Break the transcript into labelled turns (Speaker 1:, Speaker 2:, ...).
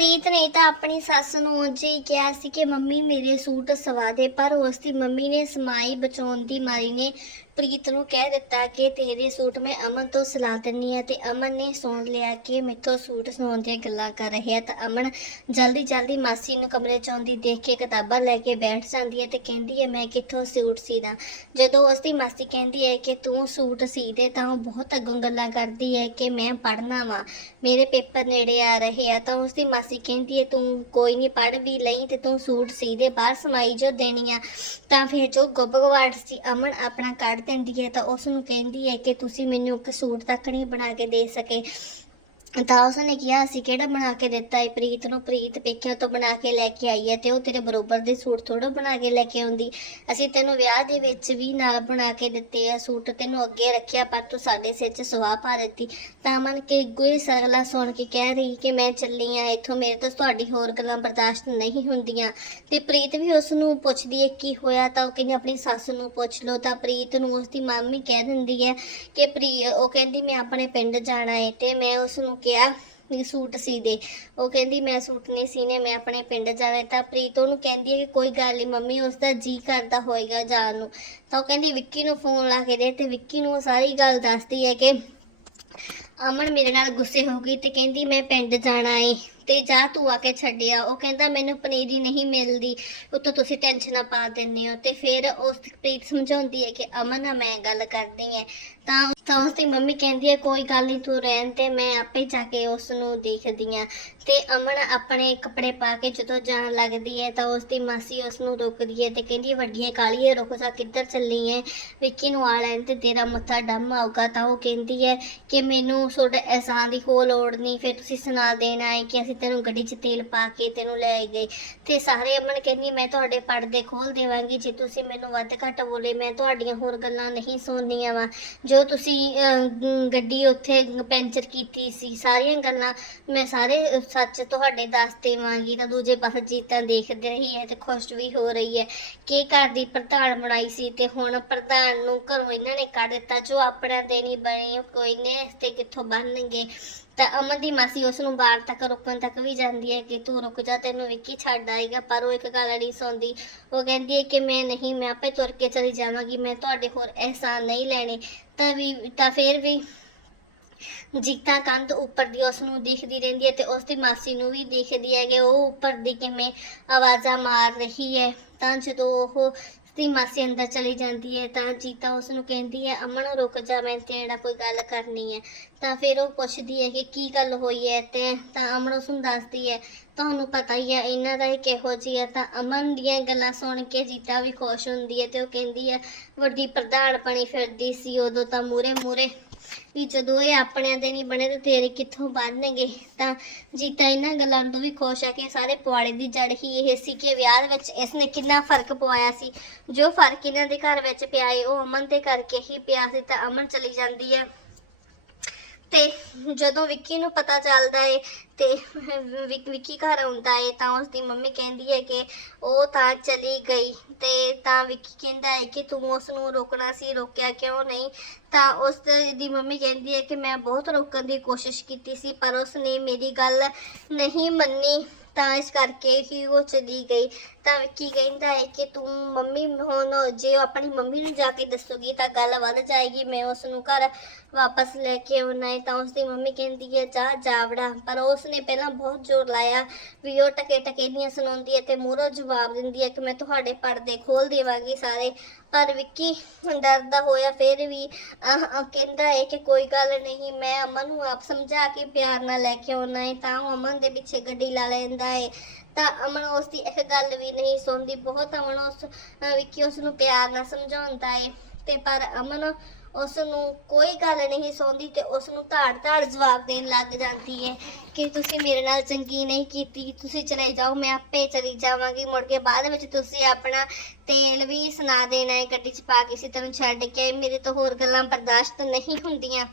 Speaker 1: ਪ੍ਰੀਤ ਨੇ ਤਾਂ ਆਪਣੀ ਸੱਸ ਨੂੰ ਉਂਝ ਹੀ ਕਿਹਾ ਸੀ ਕਿ ਮੰਮੀ ਮੇਰੇ ਸੂਟ ਸਵਾ ਦੇ, ਪਰ ਉਸ ਦੀ ਮੰਮੀ ਨੇ ਸਮਾਈ ਬਚਾਉਣ ਦੀ ਮਾਰੀ ਨੇ ਪ੍ਰੀਤ ਨੂੰ ਕਹਿ ਦਿੱਤਾ ਕਿ ਤੇਰੇ ਸੂਟ ਮੈਂ ਅਮਨ ਤੋਂ ਸਿਲਾ ਦਿੰਨੀ ਆ ਤੇ ਅਮਨ ਨੇ ਸੁਣ ਲਿਆ ਕਿ ਮਿੱਥੋਂ ਸੂਟ ਸਿਲਾਉਣ ਦੀਆਂ ਗੱਲਾਂ ਕਰ ਰਹੇ ਆ ਤਾਂ ਅਮਨ ਜਲਦੀ ਜਲਦੀ ਮਾਸੀ ਨੂੰ ਕਮਰੇ ਚ ਆਉਂਦੀ ਦੇਖ ਕੇ ਕਿਤਾਬਾਂ ਲੈ ਕੇ ਬੈਠ ਜਾਂਦੀ ਹੈ ਤੇ ਕਹਿੰਦੀ ਹੈ, ਮੈਂ ਕਿੱਥੋਂ ਸੂਟ ਸੀਦਾ? ਜਦੋਂ ਉਸ ਦੀ ਮਾਸੀ ਕਹਿੰਦੀ ਹੈ ਕਿ ਤੂੰ ਸੂਟ ਸੀ ਦੇ ਤਾਂ ਉਹ ਬਹੁਤ ਅੱਗੋਂ ਗੱਲਾਂ ਕਰਦੀ ਹੈ ਕਿ ਮੈਂ ਪੜ੍ਹਨਾ ਵਾ। ਮੇਰੇ ਪੇਪਰ ਨੇੜੇ ਆ ਰਹੇ ਆ। ਤਾਂ ਉਸ ਦੀ ਮਾਸੀ ਕਹਿੰਦੀ ਹੈ, ਤੂੰ ਕੋਈ ਨਹੀਂ ਪੜ੍ਹ ਵੀ ਲਈ ਤੇ ਤੂੰ ਸੂਟ ਸੀ ਦੇ ਬਾਹਰ ਸਮਾਈ ਜੋ ਦੇਣੀ ਆ। ਤਾਂ ਫਿਰ ਜੋ ਗੁੱਬਗਵਾੜ ਸੀ, ਅਮਨ ਆਪਣਾ ਕੱਢ ਦਿੰਦੀ ਹੈ ਤਾਂ ਉਸ ਨੂੰ ਕਹਿੰਦੀ ਹੈ ਕਿ ਤੁਸੀਂ ਮੈਨੂੰ ਇੱਕ ਸੂਟ ਤੱਕ ਨਹੀਂ ਬਣਾ ਕੇ ਦੇ ਸਕੇ। ਤਾਂ ਉਸਨੇ ਕਿਹਾ, ਅਸੀਂ ਕਿਹੜਾ ਬਣਾ ਕੇ ਦਿੱਤਾ ਹੈ ਪ੍ਰੀਤ ਨੂੰ? ਪ੍ਰੀਤ ਪੇਕਿਆਂ ਤੋਂ ਬਣਾ ਕੇ ਲੈ ਕੇ ਆਈ ਹੈ ਤੇ ਉਹ ਤੇਰੇ ਬਰੋਬਰ ਦੇ ਸੂਟ ਥੋੜਾ ਬਣਾ ਕੇ ਲੈ ਕੇ ਆਉਂਦੀ। ਅਸੀਂ ਤੈਨੂੰ ਵਿਆਹ ਦੇ ਵਿੱਚ ਵੀ ਨਾਲ ਬਣਾ ਕੇ ਦਿੱਤੇ ਆ ਸੂਟ, ਤੈਨੂੰ ਅੱਗੇ ਰੱਖਿਆ, ਪਰ ਤੂੰ ਸਾਡੇ ਸਿਰ 'ਚ ਸੁਆਹ ਪਾ ਦਿੱਤੀ। ਤਾਂ ਮਨ ਕੇ ਗੁਏ ਸਗਲਾ ਸੁਣ ਕੇ ਕਹਿ ਰਹੀ ਕਿ ਮੈਂ ਚੱਲੀ ਆ, ਇੱਥੋਂ ਮੇਰੇ ਤੋਂ ਤੁਹਾਡੀ ਹੋਰ ਗੱਲਾਂ ਬਰਦਾਸ਼ਤ ਨਹੀਂ ਹੁੰਦੀਆਂ। ਤੇ ਪ੍ਰੀਤ ਵੀ ਉਸ ਨੂੰ ਪੁੱਛਦੀ ਹੈ ਕੀ ਹੋਇਆ? ਤਾਂ ਉਹ ਕਹਿੰਦੀ, ਆਪਣੀ ਸੱਸ ਨੂੰ ਪੁੱਛ ਲਓ। ਤਾਂ ਪ੍ਰੀਤ ਨੂੰ ਉਸ ਦੀ ਮੰਮੀ ਕਹਿ ਦਿੰਦੀ ਹੈ ਕਿ ਪ੍ਰੀ, ਉਹ ਕਹਿੰਦੀ, ਮੈਂ ਆਪਣੇ ਪਿੰਡ ਜਾਣਾ ਹੈ ਤੇ ਮੈਂ ਉਸ ਨੂੰ ਕਿਹਾ ਵੀ ਸੂਟ ਸੀ ਦੇ ਉਹ ਕਹਿੰਦੀ, ਮੈਂ ਸੂਟ ਨਹੀਂ ਸੀਨੇ, ਮੈਂ ਆਪਣੇ ਪਿੰਡ ਜਾਣਾ ਤਾਂ ਪ੍ਰੀਤ ਉਹਨੂੰ ਕਹਿੰਦੀ ਹੈ ਕਿ ਕੋਈ ਗੱਲ ਨਹੀਂ, ਮੰਮੀ ਉਸ ਦਾ ਜੀ ਕਰਦਾ ਹੋਏਗਾ ਜਾਣ ਨੂੰ। ਤਾਂ ਉਹ ਕਹਿੰਦੀ, ਵਿੱਕੀ ਨੂੰ ਫੋਨ ਲਾ ਕੇ ਦੇ ਤੇ ਵਿੱਕੀ ਨੂੰ ਉਹ ਸਾਰੀ ਗੱਲ ਦੱਸਦੀ ਹੈ ਕਿ ਅਮਨ ਮੇਰੇ ਨਾਲ ਗੁੱਸੇ ਹੋ ਗਈ ਤੇ ਕਹਿੰਦੀ, ਮੈਂ ਪਿੰਡ ਜਾਣਾ ਏ। ਤੇ ਜਾ ਤੂੰ ਆ ਕੇ ਛੱਡਿਆ। ਉਹ ਕਹਿੰਦਾ, ਮੈਨੂੰ ਪਨੀਰੀ ਨਹੀਂ ਮਿਲਦੀ। ਉਤੋਂ ਤੁਸੀਂ ਟੈਨਸ਼ਨ ਪਾ ਦਿੰਦੇ ਹੋ। ਤੇ ਫਿਰ ਉਸ ਪ੍ਰੀਤ ਸਮਝਾਉਂਦੀ ਹੈ ਕਿ, ਅਮਨ ਨਾਲ ਮੈਂ ਗੱਲ ਕਰਦੀ ਹੈ। ਤਾਂ ਤਾਂ ਉਸ ਦੀ ਮੰਮੀ ਕਹਿੰਦੀ ਹੈ, ਕੋਈ ਗੱਲ ਨਹੀਂ ਤੂੰ ਰਹਿਣ ਤੇ ਮੈਂ ਆਪੇ ਜਾ ਕੇ ਉਸ ਨੂੰ ਦੇਖਦੀ ਆ ਤੇ ਅਮਨ ਆਪਣੇ ਕੱਪੜੇ ਪਾ ਕੇ ਜਦੋਂ ਜਾਣ ਲੱਗਦੀ ਹੈ, ਤਾਂ ਉਸ ਦੀ ਮਾਸੀ ਉਸ ਨੂੰ ਰੋਕਦੀ ਹੈ ਤੇ ਕਹਿੰਦੀ ਵੱਡੀਆਂ ਕਾਲੀਏ ਰੁਕ ਜਾ, ਕਿੱਧਰ ਚੱਲੀ ਹੈ? ਵਿੱਕੀ ਨੂੰ ਆ ਲੈਣ ਤੇ ਤੇਰਾ ਮੱਥਾ ਡੰਮ ਆਊਗਾ। ਤਾਂ ਉਹ ਕਹਿੰਦੀ ਹੈ ਕਿ, ਮੈਨੂੰ ਤੁਹਾਡੇ ਅਹਿਸਾਨ ਦੀ ਹੋ ਲੋੜ ਨਹੀਂ ਫਿਰ ਤੁਸੀਂ ਸੁਣਾ ਦੇਣਾ ਹੈ ਕਿ ਅਸੀਂ ਤੈਨੂੰ ਗੱਡੀ 'ਚ ਤੇਲ ਪਾ ਕੇ ਤੈਨੂੰ ਲੈ ਗਏ। ਤੇ ਸਾਰੇ ਅਮਨ ਕਹਿੰਦੀ, ਮੈਂ ਤੁਹਾਡੇ ਪਰਦੇ ਖੋਲ ਦੇਵਾਂਗੀ, ਜੇ ਤੁਸੀਂ ਮੈਨੂੰ ਵੱਧ ਘੱਟ ਬੋਲੇ, ਮੈਂ ਤੁਹਾਡੀਆਂ ਹੋਰ ਗੱਲਾਂ ਨਹੀਂ ਸੁਣਨੀਆਂ ਵਾ। ਜੋ ਤੁਸੀਂ ਗੱਡੀ ਉੱਥੇ ਪੈਂਚਰ ਕੀਤੀ ਸੀ, ਸਾਰੀਆਂ ਗੱਲਾਂ ਮੈਂ ਸਾਰੇ ਸੱਚ ਤੁਹਾਡੇ ਦੱਸ ਦੇਵਾਂਗੀ, ਤਾਂ ਦੂਜੇ ਪਾਸੇ ਜੀਤਾਂ ਦੇਖਦੇ ਰਹੀ ਹੈ ਤੇ ਖੁਸ਼ ਵੀ ਹੋ ਰਹੀ ਹੈ ਕਿ ਘਰ ਦੀ ਪ੍ਰਧਾਨ ਬਣਾਈ ਸੀ ਤੇ ਹੁਣ ਪ੍ਰਧਾਨ ਨੂੰ ਘਰੋਂ ਇਹਨਾਂ ਨੇ ਕੱਢ ਦਿੱਤਾ, ਜੋ ਆਪਣਾ ਦੇ ਨਹੀਂ ਬਣੇ ਕੋਈ ਨੇ ਤੇ ਕਿੱਥੋਂ ਬਣਨਗੇ? ਤਾਂ ਅਮਨ ਦੀ ਮਾਸੀ ਉਸ ਨੂੰ ਬਾਹਰ ਤੱਕ ਰੁਕਣ ਤੱਕ ਵੀ ਜਾਂਦੀ ਹੈ ਕਿ ਤੂੰ ਰੁਕ ਜਾ, ਤੈਨੂੰ ਵਿੱਕੀ ਛੱਡ ਆਏਗਾ। ਪਰ ਉਹ ਇੱਕ ਗੱਲ ਨਹੀਂ ਸੁਣਦੀ। ਉਹ ਕਹਿੰਦੀ ਹੈ ਕਿ ਮੈਂ ਨਹੀਂ, ਮੈਂ ਆਪੇ ਤੁਰ ਕੇ ਚਲੀ ਜਾਵਾਂਗੀ, ਮੈਂ ਤੁਹਾਡੇ ਹੋਰ ਅਹਿਸਾਨ ਨਹੀਂ ਲੈਣੇ। ਤਾਂ ਵੀ, ਤਾਂ ਫੇਰ ਵੀ ਜੀਤਾ ਕੰਧ ਉੱਪਰ ਦੀ ਉਸ ਨੂੰ ਦਿਖਦੀ ਰਹਿੰਦੀ ਹੈ ਤੇ ਉਸ ਦੀ ਮਾਸੀ ਨੂੰ ਵੀ ਦਿਖਦੀ ਹੈ। ਕਿ ਉਹ ਉੱਪਰ ਦੀ ਕਿਵੇਂ ਆਵਾਜ਼ਾਂ ਮਾਰ ਰਹੀ ਹੈ, ਤਾਂ ਜਦੋਂ ਉਹ ਦੀ ਮਾਸੀ ਅੰਦਰ ਚਲੀ ਜਾਂਦੀ ਹੈ, ਤਾਂ ਜੀਤਾ ਉਸ ਨੂੰ ਕਹਿੰਦੀ ਹੈ, ਅਮਨ, ਰੁਕ ਜਾ, ਮੈਂ ਤੇਰੇ ਨਾਲ ਕੋਈ ਗੱਲ ਕਰਨੀ ਹੈ। ਤਾਂ ਫਿਰ ਉਹ ਪੁੱਛਦੀ ਹੈ ਕਿ ਕੀ ਗੱਲ ਹੋਈ ਹੈ ਤੇ ਤਾਂ ਅਮਨ ਉਸ ਨੂੰ ਦੱਸਦੀ ਹੈ, ਤੁਹਾਨੂੰ ਪਤਾ ਹੀ ਹੈ, ਇਹਨਾਂ ਦਾ ਇਹ ਕਿਹੋ ਜਿਹੀ ਹੈ। ਤਾਂ ਅਮਨ ਦੀਆਂ ਗੱਲਾਂ ਸੁਣ ਕੇ ਜੀਤਾ ਵੀ ਖੁਸ਼ ਹੁੰਦੀ ਹੈ ਤੇ ਉਹ ਕਹਿੰਦੀ ਹੈ ਵੱਡੀ ਪ੍ਰਧਾਨ ਬਣੀ ਫਿਰਦੀ ਸੀ, ਉਦੋਂ ਤਾਂ ਮੂਰੇ ਮੂਰੇ ਵੀ ਜਦੋਂ ਇਹ ਆਪਣਿਆਂ ਦੇ ਨਹੀਂ ਬਣੇ ਤੇ ਤੇਰੇ ਕਿੱਥੋਂ ਬਣਨਗੇ? ਤਾਂ ਜੀਤਾ ਇਹਨਾਂ ਗੱਲਾਂ ਤੋਂ ਵੀ ਖੁਸ਼ ਹੈ ਕਿ ਸਾਰੇ ਪੁਆੜੇ ਦੀ ਜੜ ਹੀ ਇਹ ਸੀ ਕਿ ਵਿਆਹ ਦੇ ਵਿੱਚ ਇਸਨੇ ਕਿੰਨਾ ਫ਼ਰਕ ਪਵਾਇਆ ਸੀ। ਜੋ ਫ਼ਰਕ ਇਹਨਾਂ ਦੇ ਘਰ ਵਿੱਚ ਪਿਆ ਏ, ਉਹ ਅਮਨ ਦੇ ਕਰਕੇ ਹੀ ਪਿਆ ਸੀ ਤਾਂ ਅਮਨ ਚਲੀ ਜਾਂਦੀ ਹੈ ਤੇ ਜਦੋਂ ਵਿੱਕੀ ਨੂੰ ਪਤਾ ਚੱਲਦਾ ਏ ਤੇ ਵਿੱਕੀ ਘਰ ਆਉਂਦਾ ਏ ਤਾਂ ਉਸ ਦੀ ਮੰਮੀ ਕਹਿੰਦੀ ਹੈ ਕਿ ਉਹ ਤਾਂ ਚਲੀ ਗਈ ਤੇ ਤਾਂ ਵਿੱਕੀ ਕਹਿੰਦਾ ਹੈ ਕਿ ਤੂੰ ਉਸ ਨੂੰ ਰੋਕਣਾ ਸੀ, ਰੋਕਿਆ ਕਿਉਂ ਨਹੀਂ? ਤਾਂ ਉਸ ਦੀ ਮੰਮੀ ਕਹਿੰਦੀ ਹੈ ਕਿ ਮੈਂ ਬਹੁਤ ਰੋਕਣ ਦੀ ਕੋਸ਼ਿਸ਼ ਕੀਤੀ ਸੀ, ਪਰ ਉਸ ਨੇ ਮੇਰੀ ਗੱਲ ਨਹੀਂ ਮੰਨੀ ਤਾਂ ਇਸ ਕਰਕੇ ਹੀ ਉਹ ਚਲੀ ਗਈ। ਤਾਂ ਵਿੱਕੀ ਕਹਿੰਦਾ ਹੈ ਕਿ ਤੂੰ ਮੰਮੀ ਹੁਣ ਜੇ ਉਹ ਆਪਣੀ ਮੰਮੀ ਨੂੰ ਜਾ ਕੇ ਦੱਸੂਗੀ ਤਾਂ ਗੱਲ ਵੱਧ ਜਾਏਗੀ, ਮੈਂ ਉਸ ਨੂੰ ਘਰ ਵਾਪਸ ਲੈ ਕੇ ਆਉਣਾ ਹੈ। ਤਾਂ ਉਸ ਦੀ ਮੰਮੀ ਕਹਿੰਦੀ ਹੈ, ਜਾ ਜਾਵੜਾ ਪਰ ਉਸ ਨੇ ਪਹਿਲਾਂ ਬਹੁਤ ਜ਼ੋਰ ਲਾਇਆ ਵੀ ਉਹ ਟਕੇ ਟਕੇ ਦੀਆਂ ਸੁਣਾਉਂਦੀ ਹੈ ਤੇ ਮੂਹਰੋਂ ਜਵਾਬ ਦਿੰਦੀ ਹੈ ਕਿ ਮੈਂ ਤੁਹਾਡੇ ਪਰਦੇ ਖੋਲ ਦੇਵਾਂਗੀ ਸਾਰੇ। ਪਰ ਵਿੱਕੀ ਡਰਦਾ ਹੋਇਆ ਫਿਰ ਵੀ ਕਹਿੰਦਾ ਹੈ ਕਿ ਕੋਈ ਗੱਲ ਨਹੀਂ, ਮੈਂ ਅਮਨ ਨੂੰ ਆਪ ਸਮਝਾ ਕੇ ਪਿਆਰ ਨਾਲ ਲੈ ਕੇ ਆਉਣਾ ਹੈ ਤਾਂ ਉਹ ਅਮਨ ਦੇ ਪਿੱਛੇ ਗੱਡੀ ਲਾ ਲੈਂਦਾ ਹੈ ਤਾਂ ਅਮਨ ਉਸ ਦੀ ਇੱਕ ਗੱਲ ਵੀ ਨਹੀਂ ਸੁਣਦੀ, ਬਹੁਤ ਅਮਨ ਉਸ, ਅਹ, ਵਿੱਕੀ ਉਸ ਨੂੰ ਪਿਆਰ ਨਾਲ ਸਮਝਾਉਂਦਾ ਹੈ ਤੇ ਪਰ ਅਮਨ ਉਸ ਨੂੰ ਕੋਈ ਗੱਲ ਨਹੀਂ ਸੌਂਦੀ ਤੇ ਉਸ ਨੂੰ ਧਾੜ ਧਾੜ ਜਵਾਬ ਦੇਣ ਲੱਗ ਜਾਂਦੀ ਹੈ ਕਿ ਤੁਸੀਂ ਮੇਰੇ ਨਾਲ ਚੰਗੀ ਨਹੀਂ ਕੀਤੀ, ਤੁਸੀਂ ਚਲੇ ਜਾਓ, ਮੈਂ ਆਪੇ ਚਲੀ ਜਾਵਾਂਗੀ। ਮੁੜ ਕੇ ਬਾਅਦ ਵਿੱਚ ਤੁਸੀਂ ਆਪਣਾ ਤੇਲ ਵੀ ਸੁਣਾ ਦੇਣਾ ਹੈ ਗੱਡੀ 'ਚ ਪਾ ਕੇ ਸੀ ਤੈਨੂੰ ਛੱਡ ਕੇ ਮੇਰੇ ਤੋਂ ਹੋਰ ਗੱਲਾਂ ਬਰਦਾਸ਼ਤ ਨਹੀਂ ਹੁੰਦੀਆਂ।